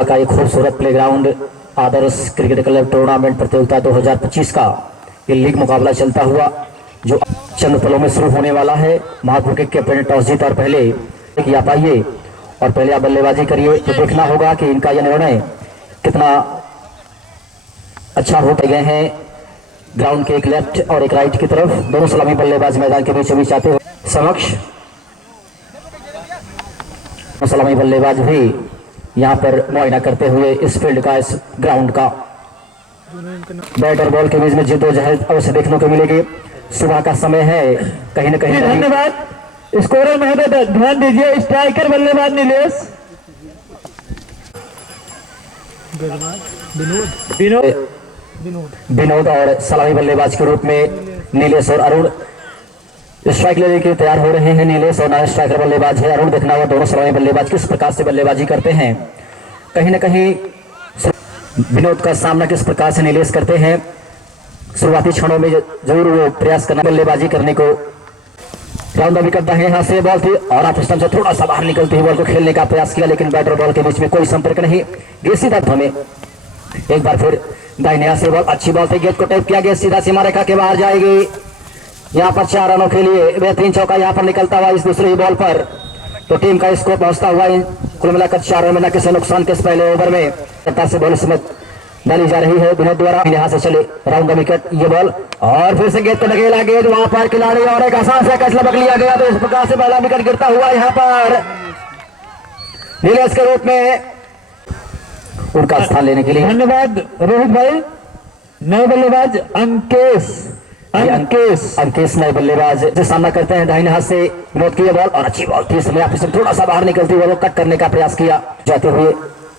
का एक खूबसूरत प्लेग्राउंड आदर्श क्रिकेट क्लब टूर्नामेंट प्रतियोगिता 2025 का ये लीग मुकाबला चलता हुआ जो चंद पलों में शुरू होने वाला है। महापुर के कैप्टन टॉस जीत और पहले या पाइए और पहले आप बल्लेबाजी करिए तो देखना होगा कि इनका यह निर्णय कितना अच्छा होते गए हैं। ग्राउंड के एक लेफ्ट और एक राइट की तरफ दोनों सलामी बल्लेबाज मैदान के बीचों बीच आते हुए समक्ष सलामी बल्लेबाज भी यहां पर मुआयना करते हुए इस फील्ड का इस ग्राउंड का बैट और बॉल के बीच में जिद्दोजहद अवश्य देखने को मिलेगी। सुबह का समय है, कहीं न कहीं धन्यवाद। स्कोरर महोदय ध्यान दीजिए, स्ट्राइकर बल्लेबाज नीलेश विनोद और सलामी बल्लेबाज के रूप में नीलेश और अरुण स्ट्राइक लेने के तैयार हो रहे हैं। नीलेश और नया स्ट्राइकर बल्लेबाज है अरुण। देखना हुआ दोनों सलामी बल्लेबाज किस प्रकार से बल्लेबाजी करते हैं। कहीं न कहीं विनोद का सामना किस प्रकार से नीलेश करते हैं। शुरुआती क्षणों में जरूर वो प्रयास करना बल्लेबाजी करने को राउंड अभी करता है। यहाँ से बॉल थी और आप स्टंप से थोड़ा सा बाहर निकलते हुए बॉल को खेलने का प्रयास किया, लेकिन बैट और बॉल के बीच में कोई संपर्क नहीं। गेंद सीधा हमें एक बार फिर दाहिने से बॉल, अच्छी बॉल थी, गेंद को टैप किया, गेंद सीधा सीमा रेखा के बाहर जाएगी। यहाँ पर 4 रनों के लिए बेहतरीन चौका यहाँ पर निकलता हुआ इस दूसरी बॉल पर, तो टीम का स्कोर पहुंचता हुआ कुल मिलाकर 4 रन में न किसी नुकसान के इस पहले ओवर में से बॉल इसमें डाली जा रही है विनोद द्वारा। यहाँ से चले राउंड विकेट ये बॉल और फिर से गेंद को ढकेला, गेंद वहां पर खिलाड़ी और एक आसान से कैच लपक लिया गया, तो इस प्रकार से पहला विकेट गिरता हुआ यहाँ पर नीलेश के रूप में उनका स्थान लेने के लिए। धन्यवाद रोहित भाई। नए बल्लेबाज अंकेश नए बल्लेबाज से सामना करते हैं। दाहिने हाथ से विनोद की बॉल और अच्छी बॉल थी, इसमें आपसे थोड़ा सा बाहर निकलती हुई वो कट करने का प्रयास किया जाते हुए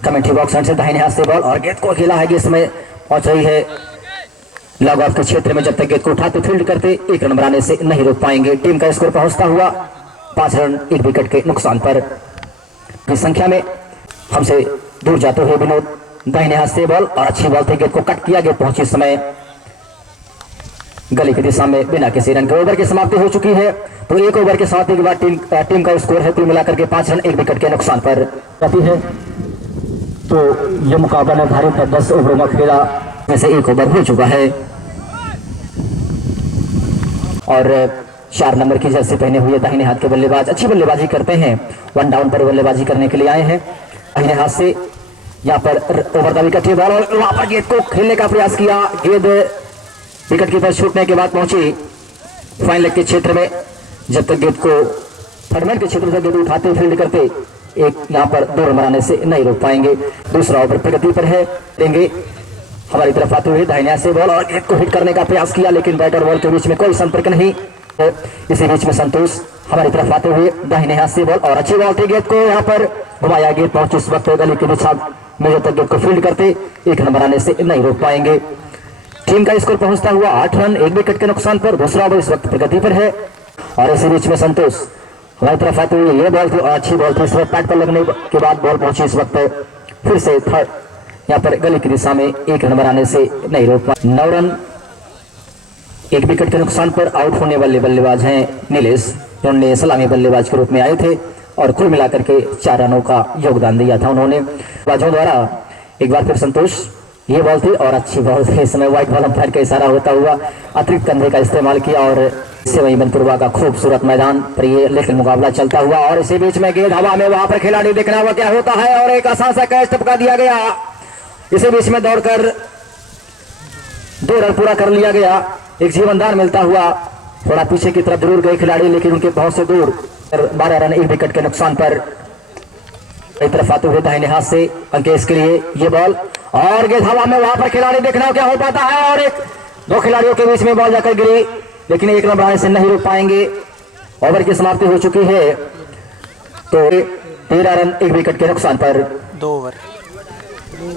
कमेंट्री बॉक्स से दाहिने हाथ से बॉल और गेंद को खेला है कि इसमें पहुंच रही है लॉग ऑफ के क्षेत्र में। जब तक गेंद को उठाते फील्ड करते 1 रन बनाने से नहीं रोक पाएंगे। टीम का स्कोर पहुंचता हुआ 5 रन 1 विकेट के नुकसान पर। इस संख्या में हमसे दूर जाते हुए विनोद दाहिने हाथ से बॉल और अच्छी बॉल थी, गेंद को कट किया, गेंद पहुंची समय गली की दिशा में बिना किसी रन के। ओवर की समाप्ति हो चुकी है, तो 1 ओवर के साथ एक बार टीम का स्कोर है कुल मिलाकर के 5 रन 1 विकेट के नुकसान पर रहती है। तो यह मुकाबला निर्धारित 10 ओवरों में खेला में से 1 ओवर हो चुका है और 4 नंबर की जर्सी पहने हुए दाहिने हाथ के बल्लेबाज अच्छी बल्लेबाजी करते हैं। 1 डाउन पर बल्लेबाजी करने के लिए आए हैं। दाहिने हाथ से यहाँ पर ओवर दा विकेट बॉल और वहां पर गेंद को खेलने का प्रयास किया, गेंद विकेट कीपर छूटने के बाद पहुंची फाइन लेग के क्षेत्र में। जब तक गेंद को फॉर्मेट के क्षेत्र से गेंद उठाते फील्ड करते एक यहाँ पर 2 रन बनाने से नहीं रोक पाएंगे। दूसरा ओवर प्रगति पर है, देंगे हमारी तरफ आते हुए दाहिने से बॉल और गेंद को हिट करने का प्रयास किया, लेकिन बैट और बॉल के बीच में कोई संपर्क नहीं। तो इसी बीच में संतोष हमारी तरफ आते हुए दाहिने हाथ से बॉल और अच्छी बॉल थी, गेंद को यहाँ पर घुमाया, गेंद पहुंची इस वक्त गली के दिशा में। जब तक गेंद को फील्ड करते 1 रन बनाने से नहीं रोक पाएंगे। टीम का स्कोर पहुंचता हुआ 8 रन 1 विकेट के नुकसान पर। दूसरा ओवर इस वक्त प्रगति पर है और इसी बीच में संतोष हमारी तरफ आते हुए ये बॉल थी और अच्छी बॉल थी, इसमें पैड पर लगने के बाद बॉल पहुंची इस वक्त फिर से थर्ड यहाँ पर गली की दिशा में 1 रन बनाने से नहीं रोक पाए। 9 रन 1 विकेट के नुकसान पर आउट होने वाले बल्लेबाज हैं नीलेश, जिन्होंने सलामी बल्लेबाज के रूप में आए थे और कुल मिलाकर के 4 रनों का योगदान दिया था उन्होंने। बाजों द्वारा एक बार फिर संतोष ये बॉल थी और अच्छी बॉल थी, इस समय व्हाइट बॉल अंपायर का इशारा होता हुआ अतिरिक्त कंधे का इस्तेमाल किया और इससे वही बनपुरवा का खूबसूरत मैदान पर ये लेकिन मुकाबला चलता हुआ और इसी बीच में गेंद हवा में, वहां पर खिलाड़ी देखना हुआ क्या होता है और एक आसान सा कैच टपका दिया गया। इसी बीच में दौड़कर 2 रन पूरा कर लिया गया, एक जीवनदान मिलता हुआ। थोड़ा पीछे की तरफ जरूर गए खिलाड़ी, लेकिन उनके बहुत से दूर 12 रन 1 विकेट के नुकसान पर। एक तरफ आते हुए दाहिने हाथ से अंकेश के लिए ये बॉल और गेंद हवा में, वहां पर खिलाड़ी देखना क्या हो पाता है और 2 खिलाड़ियों के बीच में बॉल जाकर गिरी, लेकिन 1 रन बनाने से नहीं रोक पाएंगे। ओवर की समाप्ति हो चुकी है, तो 13 रन 1 विकेट के नुकसान पर 2 ओवर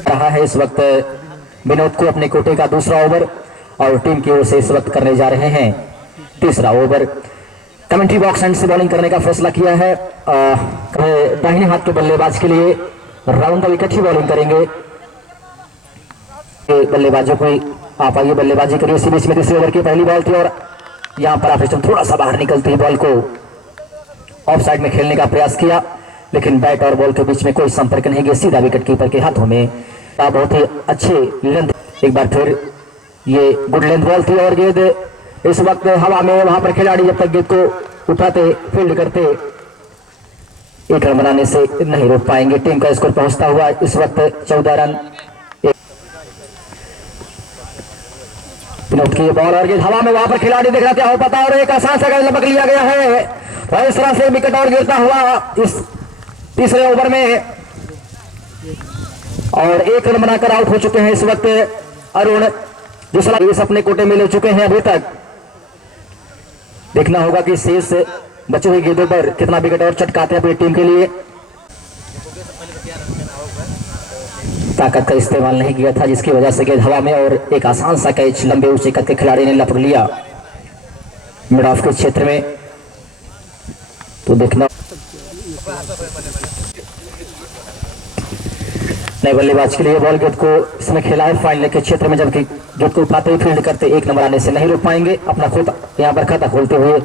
रहा है इस वक्त विनोद को अपने कोटे का दूसरा ओवर और टीम की ओर से इस वक्त करने जा रहे हैं तीसरा ओवर। कमेंट्री बॉक्स एंड से बॉलिंग करने का फैसला किया है। दाहिने हाथ के बल्लेबाज के लिए round the wicket he bowling करेंगे। बल्लेबाजों को आप आइए बल्लेबाजी करिए। इसी बीच में तीसरे ओवर की पहली बॉल थी और यहाँ पर आप थोड़ा सा बाहर निकलती है बॉल को ऑफ साइड में खेलने का प्रयास किया, लेकिन बैट और बॉल के बीच में कोई संपर्क नहीं गया, सीधा विकेट कीपर के हाथों में। बहुत ही अच्छे लेंथ, एक बार फिर ये गुड लेंथ बॉल थी और गेंद इस वक्त हवा में, वहां पर खिलाड़ी जब तक गेंद को उठाते फील्ड करते एक रन बनाने से नहीं रोक पाएंगे। टीम का स्कोर पहुंचता हुआ इस वक्त 14 रन। विनोद की बॉल और गेंद हवा में, वहां पर खिलाड़ी दिख रहा क्या हो पता, और एक आसान सा गेंद लपक लिया गया है और इस तरह से विकेट और गिरता हुआ इस तीसरे ओवर में, और एक रन बनाकर आउट हो चुके हैं इस वक्त अरुण, जो इस अपने कोटे में ले चुके हैं अभी तक। देखना होगा कि शेष बचे हुए गेंदों पर कितना विकेट और चटकाते हैं अपनी टीम के लिए। ताकत का इस्तेमाल नहीं किया था जिसकी वजह से गेंद हवा में और एक आसान सा कैच लंबे ऊंचे कद के खिलाड़ी ने लपक लिया मिड ऑफ के क्षेत्र में। तो देखना नए बल्लेबाज के लिए बॉल गेंद को इसमें खेला है फाइनल के क्षेत्र में, जबकि गेंद को उठाते हुए फील्ड करते एक नंबर आने से नहीं रोक पाएंगे। अपना खुद यहाँ पर खाता खोलते हुए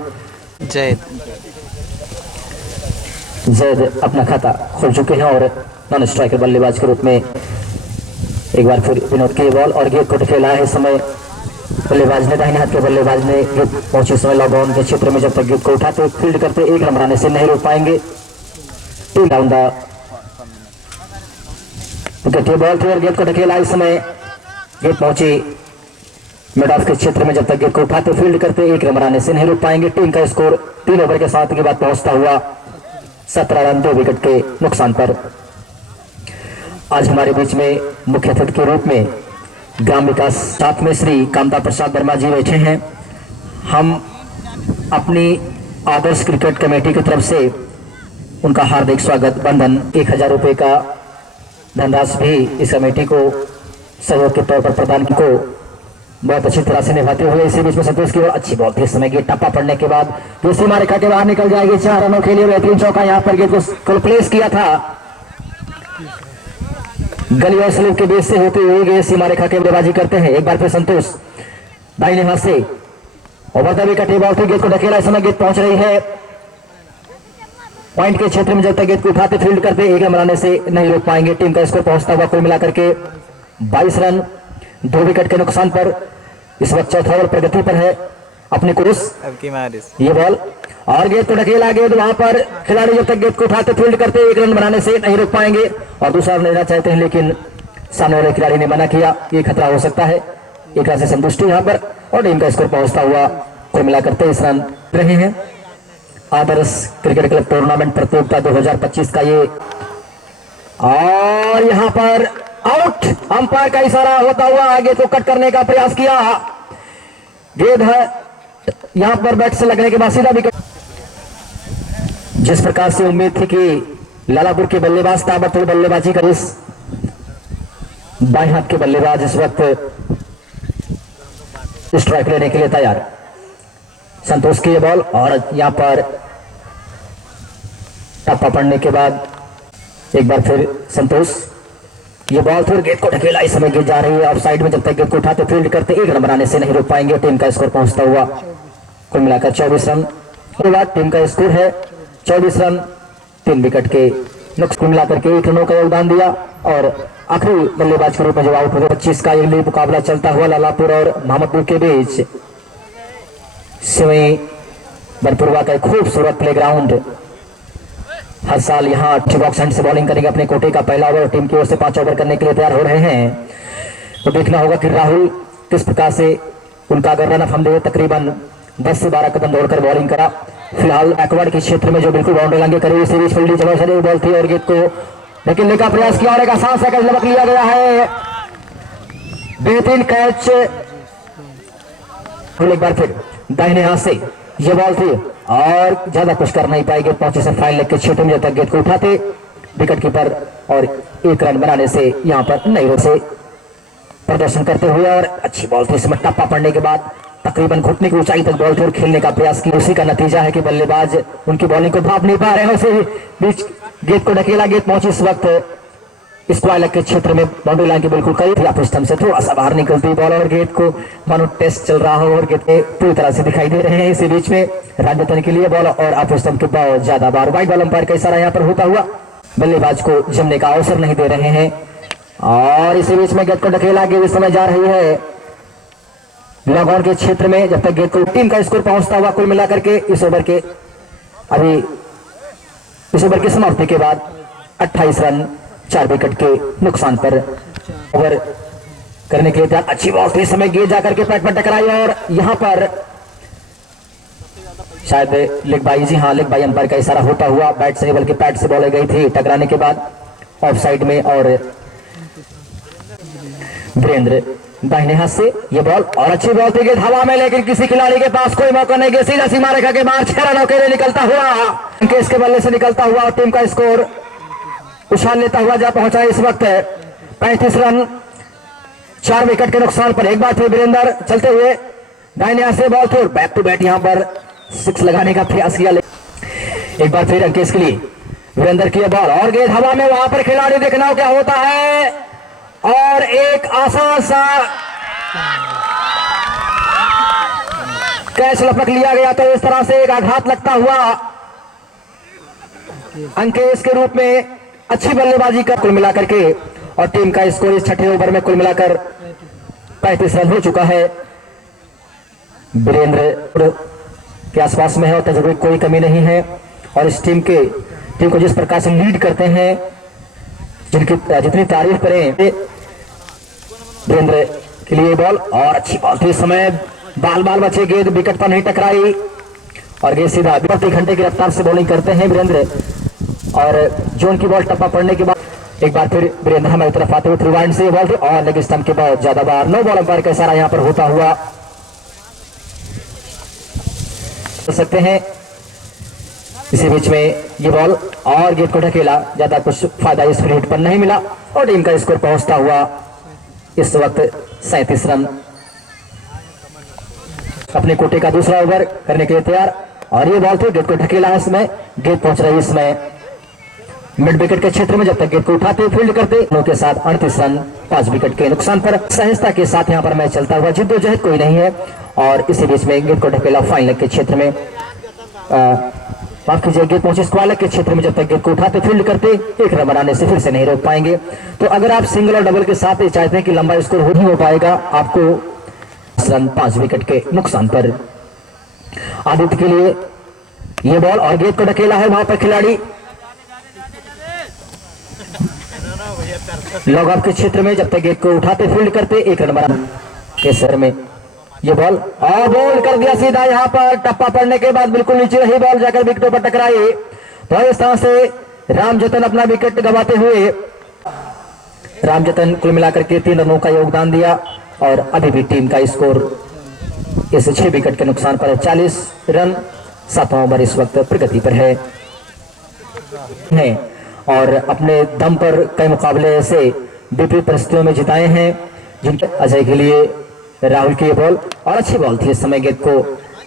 जैद अपना खाता खोल चुके हैं और नॉन स्ट्राइकर बल्लेबाज के रूप में एक बार फिर विनोद की बॉल और गेंद को खेला है। इस समय बल्लेबाज ने दाहिने हाथ के बल्लेबाज ने गेंद पहुंचे समय लॉक ऑन के क्षेत्र में, जब तक गेंद को उठाते फील्ड करते एक नंबर आने से नहीं रोक पाएंगे। Team down the wicket, ball थी और गेंद को ढकेला। इस समय गेंद पहुंची मिड ऑफ के क्षेत्र में, जब तक गेंद को उठाते फील्ड करते एक रन बनाने से नहीं रोक पाएंगे। टीम का स्कोर 3 ओवर के 7 के बाद पहुंचता हुआ 17 रन 2 विकेट के नुकसान पर। आज हमारे बीच में मुख्य अतिथि के रूप में ग्राम विकास साथ में श्री कामता प्रसाद वर्मा जी बैठे हैं। हम अपनी आदर्श क्रिकेट कमेटी की तरफ से उनका हार्दिक स्वागत बंधन 1000 रुपये का धनराशि भी इस कमेटी को सहयोग के तौर पर प्रदान को बहुत अच्छी तरह से निभाते हुए। इसी बीच में संतोष की अच्छी बॉल थी, इस समय गेंद टप्पा पड़ने के बाद जो सीमा रेखा के बाहर निकल जाएगी। 4 रनों के लिए बेहतरीन चौका यहाँ पर गेंद को प्लेस किया था, गली और स्लिप के बेस से होते हुए गए सीमा रेखा के बल्लेबाजी करते हैं। एक बार फिर संतोष दाहिने हाथ से ओवर द विकेट बॉल थी, गेंद को ढकेला। इस समय गेंद पहुंच रही है पॉइंट के क्षेत्र में, जब तक गेंद को उठाते फील्ड करते एक रन बनाने से नहीं रोक पाएंगे। टीम का स्कोर पहुंचता हुआ कुल मिलाकर के 22 रन 2 विकेट के नुकसान पर इस वक्त चौथा ओवर प्रगति पर है अपने कुरुस। ये बॉल और गेंद को ढकेला, गेंद वहां पर खिलाड़ी जब तक गेंद को उठाते फील्ड करते एक रन बनाने से नहीं रोक पाएंगे और दूसरा रन लेना चाहते हैं, लेकिन सामने वाले खिलाड़ी ने मना किया। ये खतरा हो सकता है, एक रन से संतुष्टि यहाँ पर और टीम का स्कोर पहुंचता हुआ कुल मिलाकर 23 रन रहे हैं। आदर्श क्रिकेट क्लब टूर्नामेंट प्रतियोगिता 2025 का ये, और यहाँ पर आउट, अंपायर का इशारा होता हुआ आगे को कट करने का प्रयास किया। गेंद है यहां पर बैट से लगने के बाद सीधा विकेट। जिस प्रकार से उम्मीद थी कि लालापुर के बल्लेबाज ताबड़तोड़ बल्लेबाजी कर, इस बाएं हाथ के बल्लेबाज इस वक्त स्ट्राइक लेने के लिए तैयार। संतोष की ये बॉल और यहां पर टप्पा पड़ने के बाद एक बार फिर संतोष ये बॉल फिर गेंद को ढकेला। इस समय गेंद जा रही है ऑफ साइड में, जब तक गेंद को उठाते फील्ड करते एक रन बनाने से नहीं रोक पाएंगे। टीम का स्कोर पहुंचता हुआ कुल मिलाकर 24 रन के बाद टीम का स्कोर है 24 रन 3 विकेट के नुकसान मिलाकर के 1 रनों का योगदान दिया। और आखिरी बल्लेबाज के रूप में जब आउट हुए 25 का ये मुकाबला चलता हुआ लालापुर और मोहम्मदपुर के बीच। सिवई बरपुरवा का खूबसूरत प्लेग्राउंड, हर साल यहाँ बॉक्स हैंड से बॉलिंग करेंगे अपने कोटे का पहला ओवर, टीम की ओर से 5 ओवर करने के लिए तैयार हो रहे हैं। तो देखना होगा कि राहुल किस प्रकार से उनका अगर रन हम दे तकरीबन 10 से 12 कदम दौड़कर बॉलिंग करा। फिलहाल बैकवर्ड के क्षेत्र में जो बिल्कुल बाउंड्री लांगे करी इसी बीच फील्डिंग जबरदस्त बॉल थी और गेंद को लेकिन का प्रयास किया और एक आसान सा कैच लपक लिया गया है। बेहतरीन कैच, एक बार फिर दाहिने हाथ से ये बॉल थी और ज्यादा कुछ कर नहीं पाएंगे। पहुंचे से फाइनल के क्षेत्र में, जब तक गेंद को उठाते विकेट कीपर और 1 रन बनाने से यहां पर नहीं रोक से प्रदर्शन करते हुए और अच्छी बॉल थी। इसमें टप्पा पड़ने के बाद तकरीबन घुटने की ऊंचाई तक बॉल थी और खेलने का प्रयास किया। उसी का नतीजा है कि बल्लेबाज उनकी बॉलिंग को भाप नहीं पा रहे हैं। उसी बीच गेंद को ढकेला, गेंद पहुंची इस वक्त स्क्वायर के क्षेत्र में बाउंड्री लाइन के बिल्कुल करीब, या स्तंभ से थोड़ा सा बाहर निकलती बॉल और गेंद को मानो टेस्ट चल रहा हो और गेंद पूरी तरह से दिखाई दे रहे हैं। इसी बीच में रन के लिए बॉल और आप स्तंभ के बहुत ज्यादा बार वाइड बॉल अंपायर का इशारा यहाँ पर होता हुआ बल्लेबाज को जमने का अवसर नहीं दे रहे हैं। और इसी बीच में गेंद को ढकेला गेंद इस समय जा रही है लॉग ऑन के क्षेत्र में। जब तक गेंद को टीम का स्कोर पहुंचता हुआ कुल मिलाकर के इस ओवर की समाप्ति के बाद 28 रन 4 विकेट के नुकसान पर। ओवर करने के लिए तैयार, अच्छी बॉल थी, इस समय गेंद जाकर के पैट पर टकराई और यहां पर शायद लेग बाई, जी हाँ लेग बाई अंपायर का इशारा होता हुआ बैट से नहीं बल्कि पैड से बॉल गई थी टकराने के बाद ऑफ साइड में। और वीरेंद्र दाहिने हाथ से ये बॉल, और अच्छी बॉल थी गेंद हवा में, लेकिन किसी खिलाड़ी के पास कोई मौका नहीं, सीधा सीमा रेखा के बाहर 6 रनों के लिए निकलता हुआ अंकेश के बल्ले से निकलता हुआ और टीम का स्कोर उछाल लेता हुआ जा पहुंचा इस वक्त 35 रन 4 विकेट के नुकसान पर। एक बार फिर वीरेंद्र चलते हुए दाहिने हाथ से बॉल थी और बैक टू बैक यहां पर 6 लगाने का प्रयास किया। एक बार फिर अंकेश के लिए वीरेंद्र की बॉल और गेंद हवा में, वहां पर खिलाड़ी देखना क्या होता है और एक आसान सा कैच लपक लिया गया। तो इस तरह से एक आघात लगता हुआ अंकेश के रूप में अच्छी बल्लेबाजी कर कुल मिलाकर के, और टीम का स्कोर इस छठे ओवर में कुल मिलाकर 35 रन हो चुका है। वीरेंद्र के आसपास में है और तजुर्बे की कोई कमी नहीं है, और इस टीम को जिस प्रकार से लीड करते हैं, जितनी तारीफ करें। वीरेंद्र के लिए बॉल और अच्छी बॉल थी, इस समय बाल बचे, गेंद विकेट पर नहीं टकराई और गेंद सीधा 32 घंटे की रफ्तार से बॉलिंग करते हैं वीरेंद्र। और जोन की बॉल टप्पा पड़ने के बाद एक बार फिर वीरेंद्र हमारी तरफ आते हुए थ्रू वाइड से बॉल थी और लेग स्टंप के बहुत ज्यादा बार। नो बॉल अंपायर का इशारा यहां पर होता हुआ सकते हैं। इसी बीच में ये बॉल और गेंद को ढकेला, ज्यादा कुछ फायदा इस फ्री हिट पर नहीं मिला और टीम का स्कोर पहुंचता हुआ इस वक्त 37 रन। अपने कोटे का दूसरा ओवर करने के लिए तैयार और ये बॉल थी, गेंद को ढकेला है, इसमें गेंद पहुंच रही है इसमें मिड विकेट के क्षेत्र में। जब तक गेंद को उठाते फील्ड करते के साथ 38 रन 5 विकेट के नुकसान पर। सहजता के साथ यहां पर मैच चलता हुआ, जिद्दोजहद कोई नहीं है। और इसी बीच में गेंद को ढकेला फाइनल के क्षेत्र में, माफ कीजिए, गेंद पहुंचे स्क्वायर के क्षेत्र में। जब तक गेंद को उठाते फील्ड करते एक रन बनाने से फिर से नहीं रोक पाएंगे। तो अगर आप सिंगल और डबल के साथ ये चाहते हैं कि लंबा स्कोर नहीं हो पाएगा, आपको रन 5 विकेट के नुकसान पर। आदित्य के लिए ये बॉल और गेंद को ढकेला है, वहां पर खिलाड़ी लॉग ऑफ के क्षेत्र में। जब तक गेंद को उठाते फील्ड करते एक रन बना के सर में ये बॉल और बॉल कर दिया सीधा, यहां पर टप्पा पड़ने के बाद बिल्कुल नीचे रही बॉल जाकर विकेटों पर टकराई। तो इस तरह से रामजतन अपना विकेट गंवाते हुए, रामजतन कुल मिलाकर के 3 रनों का योगदान दिया और अभी भी टीम का स्कोर इस 6 विकेट के नुकसान पर 40 रन 7वां ओवर इस वक्त प्रगति पर है। और अपने दम पर कई मुकाबले ऐसे विपरीत परिस्थितियों में जिताए हैं, जिनके अजय के लिए राहुल की बॉल और अच्छी बॉल थी, इस समय गेंद को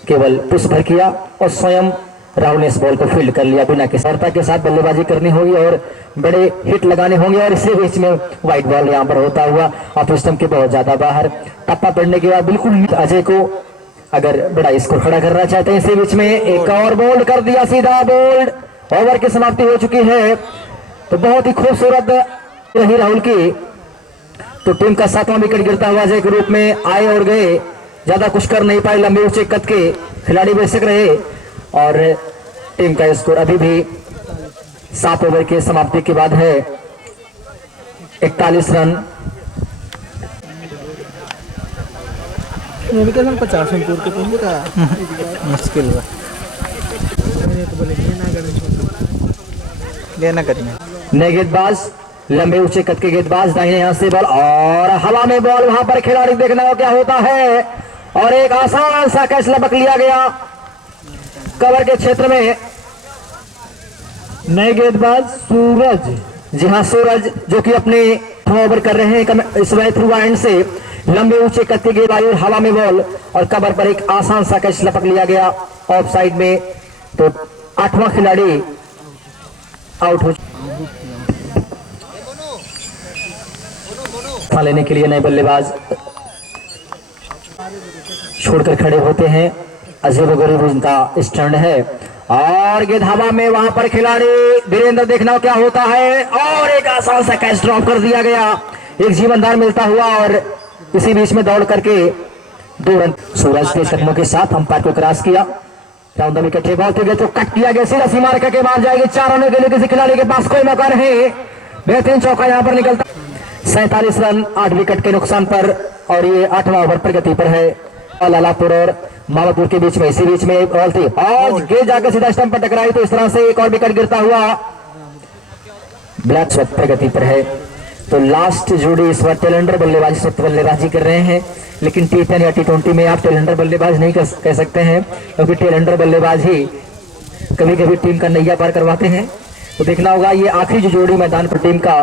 केवल पुश भर किया और स्वयं राहुल ने इस बॉल को फील्ड कर लिया। बिना किसरता के साथ बल्लेबाजी करनी होगी और बड़े हिट लगाने होंगे। और इसी बीच में वाइट बॉल यहां पर होता हुआ ऑफ स्टंप के बहुत ज्यादा बाहर, टप्पा पड़ने के बाद बिल्कुल अजय को अगर बड़ा स्कोर खड़ा करना चाहते हैं। इसी बीच में एक और बोल्ड कर दिया, सीधा बोल्ड। ओवर की समाप्ति हो चुकी है। तो बहुत ही खूबसूरत रही राहुल की। तो टीम का 7वां विकेट गिरता हुआ अजय के रूप में आए और गए, ज्यादा कुछ कर नहीं पाए, लंबे ऊंचे कद के खिलाड़ी बेशक रहे। और टीम का स्कोर अभी भी 7 ओवर की समाप्ति के बाद है 41 रन। 50 के मुश्किल लेना करेंगे। नए गेंदबाज, लंबे ऊंचे कद के गेंदबाज, दाहिने हाथ से बॉल और हवा में बॉल, वहां पर खिलाड़ी देखना हो क्या होता है और एक आसान सा कैच लपक लिया गया कवर के क्षेत्र में। नए गेंदबाज सूरज, जी हाँ सूरज, जो कि अपने ओवर कर रहे हैं इस समय थ्रू एंड से। लंबे ऊंचे कद के गेंदबाज, हवा में बॉल और कवर पर एक आसान सा कैच लपक लिया गया ऑफ साइड में। तो 8वां खिलाड़ी आउट हो लेने के लिए नए बल्लेबाज छोड़कर खड़े होते हैं। अजय वगैरह उनका स्टैंड है और गेंद हवा में, वहां पर खिलाड़ी वीरेंद्र, देखना क्या होता है, और एक आसान सा कैच ड्रॉप कर दिया गया, एक जीवनदान मिलता हुआ, और इसी बीच में दौड़ करके 2 रन। सूरज तेज कदमों के साथ अंपायर को क्रॉस किया, राउंड द विकेट बॉल थे तो कट किया गया, सीधा सीमा रेखा के बाहर जाएगी, 4 रनों के लिए किसी खिलाड़ी के पास कोई मौका नहीं। बेहतरीन चौका यहां पर निकलता, 47 रन 8 विकेट के नुकसान पर, और ये 8वां ओवर प्रगति पर है। लालापुर और मामापुर के बीच में, इसी बीच में एक बॉल थी और गेंद जाकर सीधा स्टंप पर टकराई, तो इस तरह से एक और विकेट गिरता हुआ ब्लैक स्वत प्रगति पर है। तो लास्ट जोड़ी इस बार टेलेंडर बल्लेबाजी स्वत बल्लेबाजी कर रहे हैं, लेकिन T10 या T20 में आप टेलेंडर बल्लेबाज नहीं कह सकते हैं, क्योंकि टेलेंडर बल्लेबाज ही कभी कभी टीम का नैया पार करवाते हैं। तो देखना होगा, ये आखिरी जो जोड़ी मैदान पर टीम का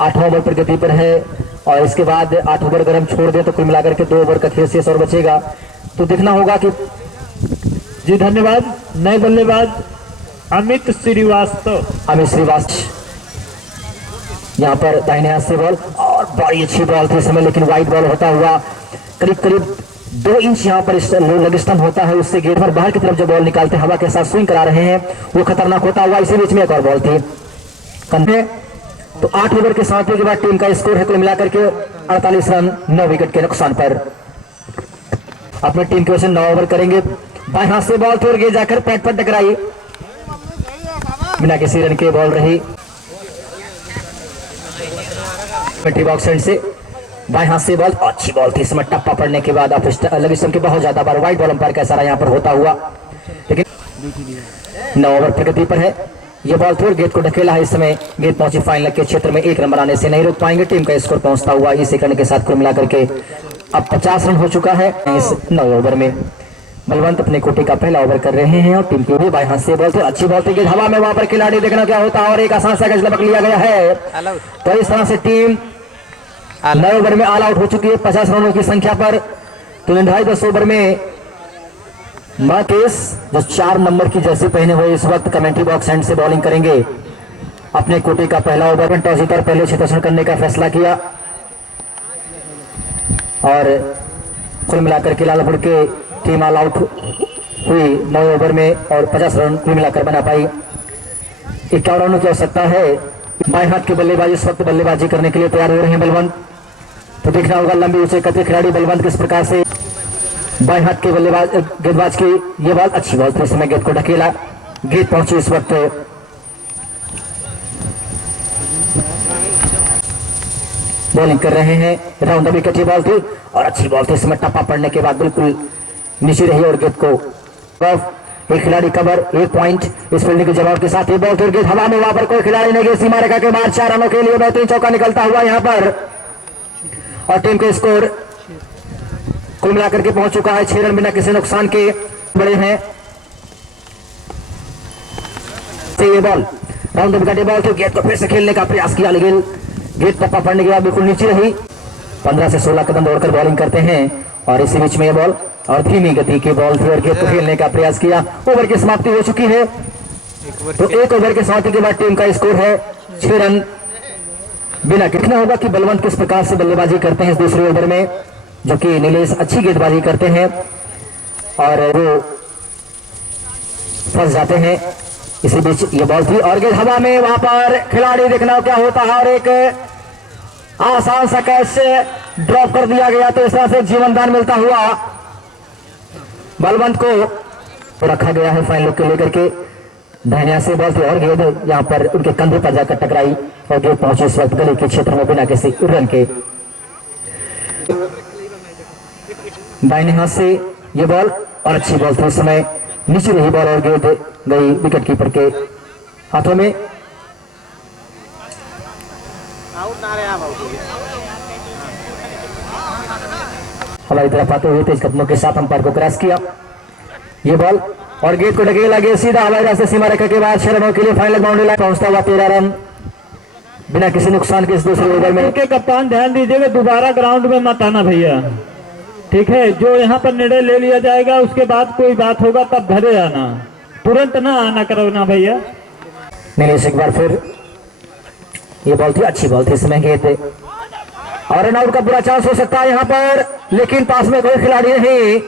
8वां ओवर प्रगति पर है, और इसके बाद 8 ओवर अगर हम छोड़ दें तो कुल मिलाकर के 2 ओवर का खेल शेष और बचेगा। तो देखना होगा कि जी धन्यवाद। नए बल्लेबाज अमित श्रीवास्तव यहाँ पर दाहिने हाथ से बॉल, और बड़ी अच्छी बॉल थी इस समय, लेकिन वाइड बॉल होता हुआ करीब करीब 2 इंच यहाँ पर लेग स्टंप होता है, उससे गेट पर बाहर की तरफ जो बॉल निकालते हवा के साथ स्विंग करा रहे हैं, वो खतरनाक होता हुआ। इसी बीच में एक और बॉल थी कंधे। तो 8 ओवर के 7वें के बाद टीम का स्कोर है कुल मिलाकर के 48 रन 9 विकेट के नुकसान पर। अपनी टीम की वजह से 9 ओवर करेंगे। बाएं हाथ से बॉल थोड़ गई, जाकर पैड पर टकराई, बिना किसी रन के बॉल रही। बॉक्स एंड से बाएं हाथ से बॉल, अच्छी बॉल थी, इसमें टप्पा पड़ने के बाद लग स्टंप के बहुत ज्यादा बार वाइड बॉल अंपायर का इशारा यहाँ पर होता हुआ, लेकिन 9 ओवर प्रगति पर है। ये बॉल थोड़ी गेंद को ढकेला है, इस समय गेंद पहुंची फाइनल के क्षेत्र में, 1 रन बनाने से नहीं रोक पाएंगे। टीम का स्कोर पहुंचता हुआ इसी रन के साथ कुल मिलाकर के अब 50 रन हो चुका है इस 9 ओवर में। बलवंत अपने कोटि का पहला ओवर कर रहे हैं, और टीम की भी बाएं हाथ से बॉल, तो अच्छी बॉल थी, हवा में वहां पर खिलाड़ी, देखना क्या होता है, और एक आसान सा कैच लपक लिया गया है। तो इस तरह से टीम 9 ओवर में ऑल आउट हो चुकी है 50 रनों की संख्या पर। तो 10 ओवर में मार्केस, जो 4 नंबर की जर्सी पहने हुए इस वक्त कमेंट्री बॉक्स एंड से बॉलिंग करेंगे। अपने कोटि का पहला ओवर में टॉस जीतकर पहले क्षेत्ररक्षण करने का फैसला किया, और कुल मिलाकर के लालपुर के टीम ऑल आउट हुई 9 ओवर में, और 50 रन कुल मिलाकर बना पाई। 51 रनों की आवश्यकता है। बाएं हाथ के बल्लेबाजी इस वक्त बल्लेबाजी करने के लिए तैयार हो रहे हैं बलवंत। तो देखना होगा लंबी ऊंचाई करते खिलाड़ी बलवंत किस प्रकार से बाएं हाथ के गेंदबाज की ये बॉल, अच्छी बॉल थी, समय गेंद को ढकेला, गेंद पहुंची इस वक्त बॉलिंग कर रहे हैं राउंड द विकेट। बॉल थी और अच्छी बॉल थी, इसमें टप्पा पड़ने के बाद बिल्कुल नीचे रही और गेंद को एक खिलाड़ी कवर, 1 पॉइंट इस फील्डिंग के जवाब के साथ। ये बॉल फिर गेंद हवा में, वहां पर कोई खिलाड़ी नहीं, सीमा रेखा के बाहर 4 रनों के लिए बेहतरीन चौका निकलता हुआ यहां पर, और टीम के स्कोर कुल मिलाकर के पहुंच चुका है 6 रन बिना किसी नुकसान के बड़े हैं। ये ball round the wicket ball, तो गेंद को फिर से खेलने का प्रयास किया, लेकिन गेंद टप्पा पड़ने के बाद बिल्कुल नीचे रही। 15 से 16 कदम दौड़कर बॉलिंग करते हैं, और इसी बीच में ये बॉल और धीमी गति की बॉल थी, और गेंद को खेलने का प्रयास किया। ओवर की समाप्ति हो चुकी है। तो 1 ओवर की समाप्ति के बाद टीम का स्कोर है 6 रन बिना। देखना होगा कि बलवंत किस प्रकार से बल्लेबाजी करते हैं इस दूसरे ओवर में, जो कि नीलेश अच्छी गेंदबाजी करते हैं और वो फंस जाते हैं। इसी बीच ये बॉल थी और गेंद हवा में, वहां पर खिलाड़ी, देखना क्या होता है, और एक आसान सा कैच ड्रॉप कर दिया गया। तो इस तरह से जीवनदान मिलता हुआ बलवंत को रखा गया है फाइनल को लेकर के। दाहिने हाथ से बॉल थी और गेंद यहां पर उनके कंधे पर जाकर टकराई, और गेंद पहुंची इस वक्त गली के क्षेत्र में बिना किसी रन के। दाहिने हाथ से ये बॉल और अच्छी बॉल थी, उस समय नीचे रही बॉल और गेंद गई विकेट कीपर के हाथों में। हमारी तरफ आते हुए तेज कदमों के साथ अंपायर को क्रॉस किया, ये बॉल और गेंद को ढकेला, गेंद सीधा हवाई रास्ते सीमा रेखा के बाद 6 रनों के लिए फाइनल बाउंड्री लाइन पहुंचता हुआ 13 रन बिना किसी नुकसान के इस दूसरे ओवर में। कप्तान ध्यान दीजिएगा, दोबारा ग्राउंड में मत आना भैया, ठीक है। जो यहाँ पर निर्णय ले लिया जाएगा उसके बाद कोई बात होगा तब घरे आना, तुरंत ना आना करना भैया। नीलेश एक बार फिर ये बॉल थी, अच्छी बॉल थी, इसमें गेंद और रन आउट का पूरा चांस हो सकता है यहाँ पर, लेकिन पास में कोई खिलाड़ी नहीं।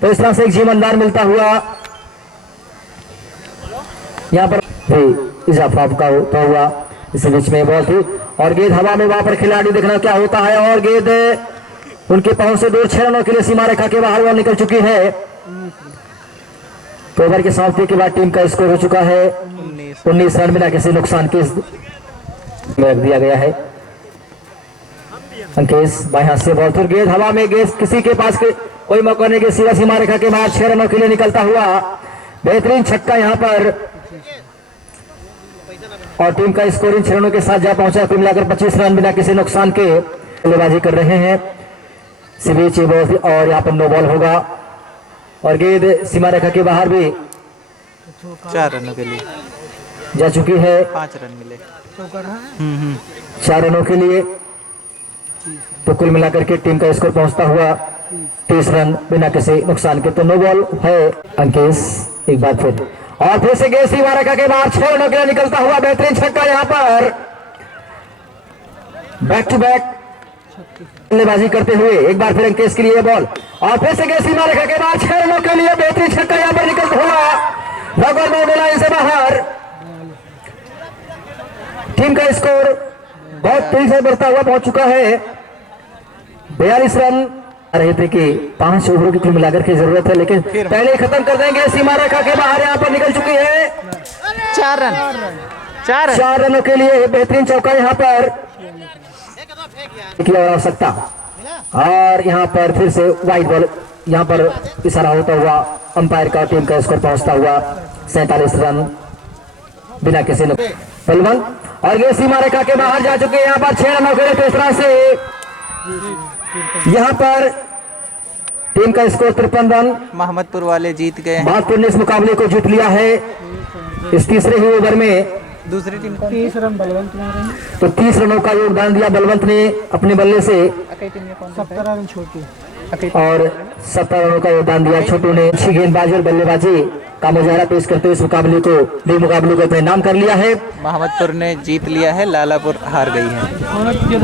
तो इस तरह से एक जीवनदान मिलता हुआ यहाँ पर भी इजाफा का होता हुआ इस बीच में बॉल थी और गेंद हवा में, वहां पर खिलाड़ी देखना क्या होता है और गेंद उनके पहुंच से दूर 6 रनों के लिए सीमा रेखा के बाहर बॉल निकल चुकी है। तो ओवर के समाप्ति के बाद टीम का स्कोर हो चुका है 19 रन बिना किसी नुकसान के रख दिया गया है। अंकेश बाएं हाथ से बॉल फिर गेंद हवा में, गेंद किसी के पास कोई मौका नहीं कि सीधा सीमा रेखा के बाहर 6 रनों के लिए निकलता हुआ बेहतरीन छक्का यहाँ पर और टीम का स्कोरिंग 6 रनों के साथ जा पहुंचा। कुल मिलाकर 25 रन बिना किसी नुकसान के बल्लेबाजी कर रहे हैं सीबीएच और यहाँ पर नो बॉल होगा और गेंद सीमा रेखा के बाहर भी 4 रनों के लिए जा चुकी है। 5 रन मिले। 4 रनों के लिए तो कुल मिलाकर के टीम का स्कोर पहुंचता हुआ 30 रन बिना किसी नुकसान के। तो नो बॉल है अंकेश एक बार फिर और फिर से गेंद सीमा रेखा के बाहर 6 रनों के लिए निकलता हुआ बेहतरीन छक्का यहाँ पर बैक टू बैक बल्लेबाजी करते हुए एक बार फिर अंकेश के लिए बॉल और फिर से गेंद सीमा रेखा के बाहर 6 रनों के लिए बेहतरीन छक्का यहाँ पर निकलता हुआ लगभग लाइन से बाहर। टीम का स्कोर बहुत तेजी से बढ़ता हुआ पहुंच चुका है 42 रन रहे थे कि 5 ओवरों की कुल मिलाकर की जरूरत है लेकिन पहले ही खत्म कर देंगे। सीमा रेखा के बाहर यहाँ पर निकल चुकी है 4 रनों के लिए बेहतरीन चौका यहाँ पर की आवश्यकता और यहाँ पर फिर से वाइड बॉल यहाँ पर इशारा होता हुआ अंपायर का टीम का स्कोर पहुंचता हुआ 47 रन बिना किसी बलवन और ये सीमा रेखा के बाहर जा चुके यहाँ पर 6 रनों के लिए। तो इस तरह से यहाँ पर टीम का स्कोर 53 रन मोहम्मदपुर वाले जीत गए। मोहम्मदपुर ने इस मुकाबले को जीत लिया है इस तीसरे ही ओवर में। दूसरी टीम को 30 रन बलवंत मारे तो 30 रनों का योगदान दिया बलवंत ने अपने बल्ले से 17 रन छोटू और 17 रनों का योगदान दिया छोटू ने। अच्छी गेंदबाजी और बल्लेबाजी का मुजाहरा पेश करते हुए इस मुकाबले को अपने नाम कर लिया है। मोहम्मदपुर ने जीत लिया है, लालापुर हार गई है।